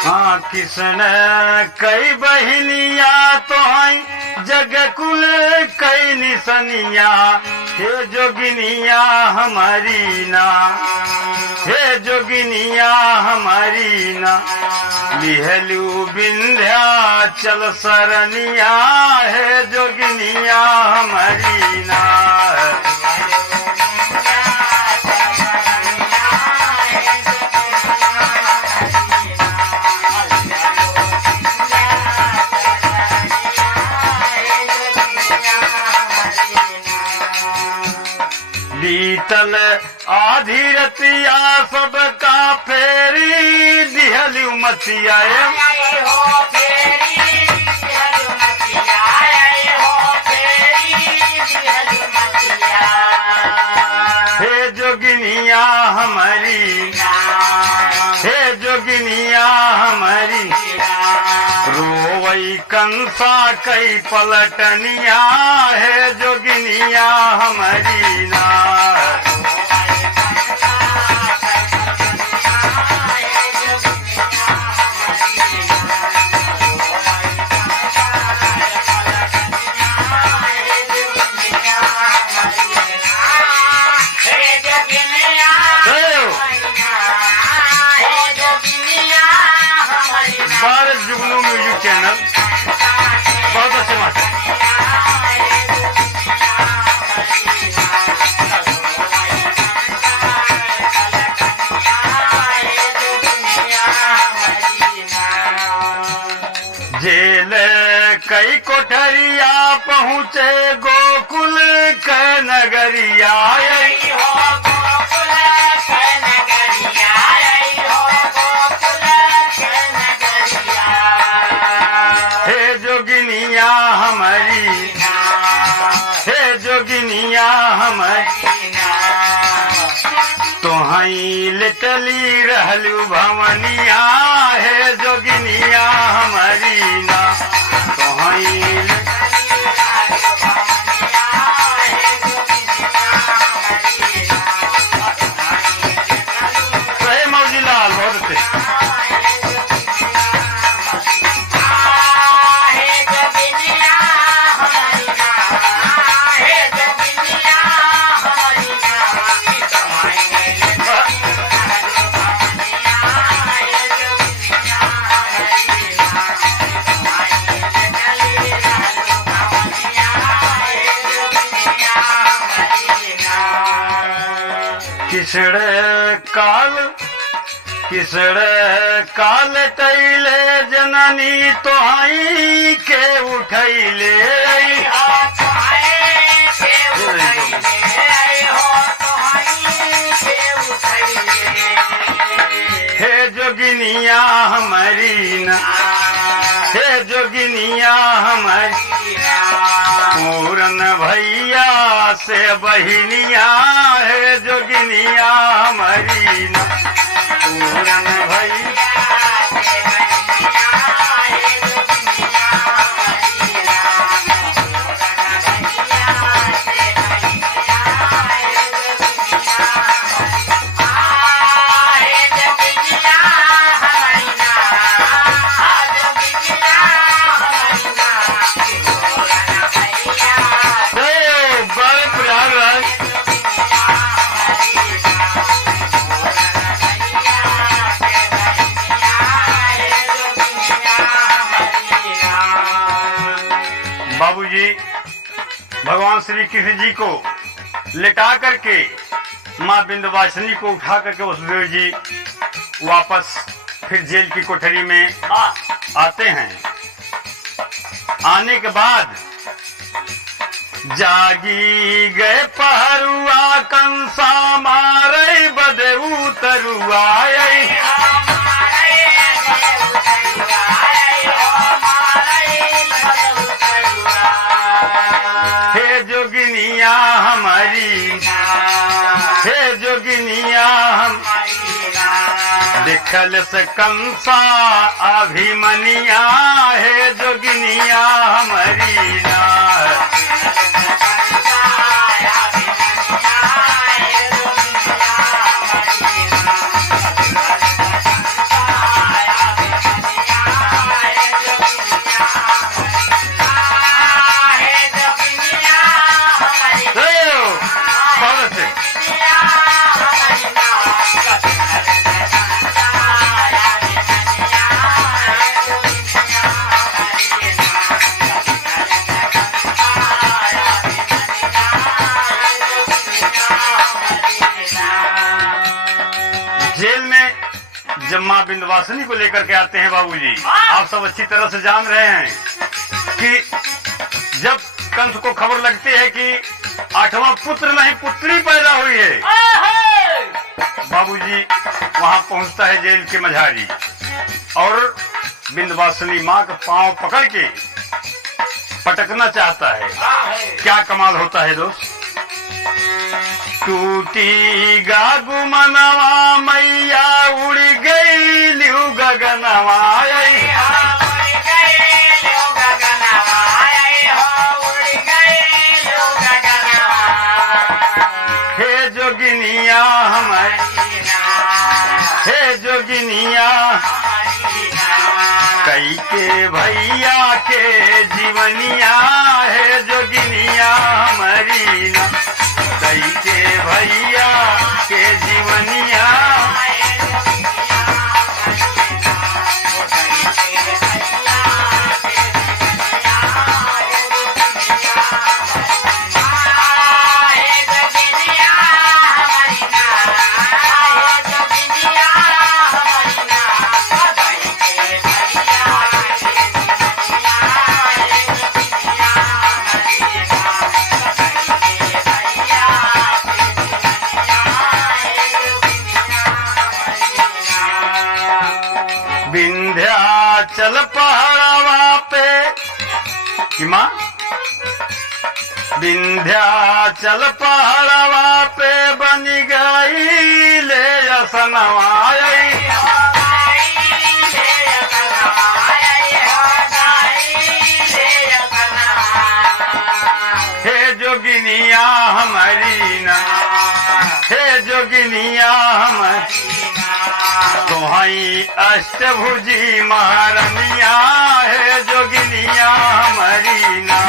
हाँ किसन कई बहनिया तो हैं जग कुल कई निसनिया, हे जोगिनिया हमारी ना, हे जोगिनिया हमारी ना, लिहलू विंध्याचल सरनिया, हे जोगिनिया हमारी ना। बीतल आधी रतिया सबका फेरी दिहलू मतिया, हे जोगिनिया हमारी, हे जोगिनिया हमारी, रोवई कंसा कई पलटनिया, हे जोगिनिया हमारी ना। भारत जुगनू म्यूजिक चैनल बहुत अच्छे मास्टर। जेल कई कोठरिया पहुँचे गोकुल के नगरिया, हमारी, हे जोगिनिया हमारी, तोहई लेटली रहलू भवनिया, हे जोगिनिया हमारी ना, तोहई सही मौजीलाल बहुत अच्छे। किसड़े काल टैले जननी तोहाई के उठैले, हे जोगिनिया हमारी ना, हे जोगिनिया हमारी, पूरन भैया से बहिनिया, हे जोगिनिया हमारी ना, पूरन भैया बाबूजी भगवान श्री कृष्ण जी को लिटा करके माँ विंध्यवासिनी को उठा करके वसुदेव जी वापस फिर जेल की कोठरी में आते हैं। आने के बाद जागी गए पहरुआ कंसा मारे बदे उतरुआ, हे जोगिनिया हमारी, हे जोगिनिया हम, छल से कंसा अभिमनिया है जोगिनिया हमारी ना। जेल में जब माँ विंध्यवासिनी को लेकर के आते हैं बाबूजी, आप सब अच्छी तरह से जान रहे हैं कि जब कंस को खबर लगती है कि 8वां पुत्र नहीं पुत्री पैदा हुई है, बाबूजी वहां पहुंचता है जेल के मझारी और विंध्यवासिनी माँ का पांव पकड़ के पटकना चाहता है। क्या कमाल होता है दोस्त। टूटी गागु मनवा मैया उड़ गई लिहू गगनवा, हे जोगिनिया हमारी, हे जोगिनिया कई के भैया के जीवनिया, है जोगिनिया हमारी ना कई के भैया के जीवनिया। विंध्याचल पहाड़वा पे कि माँ विंध्याचल पहाड़वा पे बन गई ले असनवा, हे जोगिनिया हमारी ना, हे जोगिनिया हमारी तोहाई अष्टभुजी महारनिया, है जोगिनिया हमारी ना।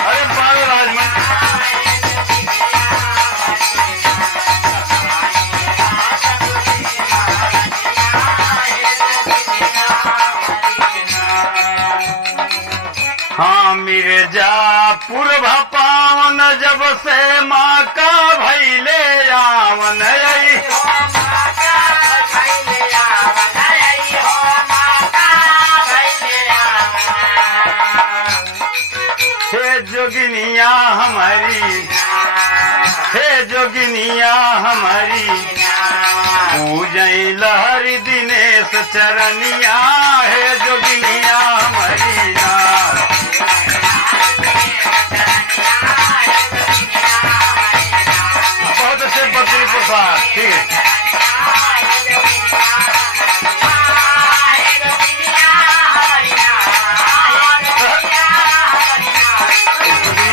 अरे बाल राजमन हाँ मिर्जापुर पावन जब से माँ का भैले आवन, हे जोगिनिया हमारी, हे जोगिनिया हमारी पूजई लहरी दिनेश चरनिया, है जोगिनिया हमारी ना। बहुत अच्छे बद्री प्रसाद, ठीक है।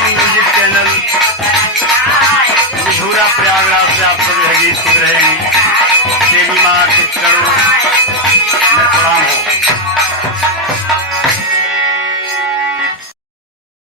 म्यूजिक चैनल मथुरा प्रयागराज से आप सभी गीत सुन रहे हैं। देवी माँ के करोड़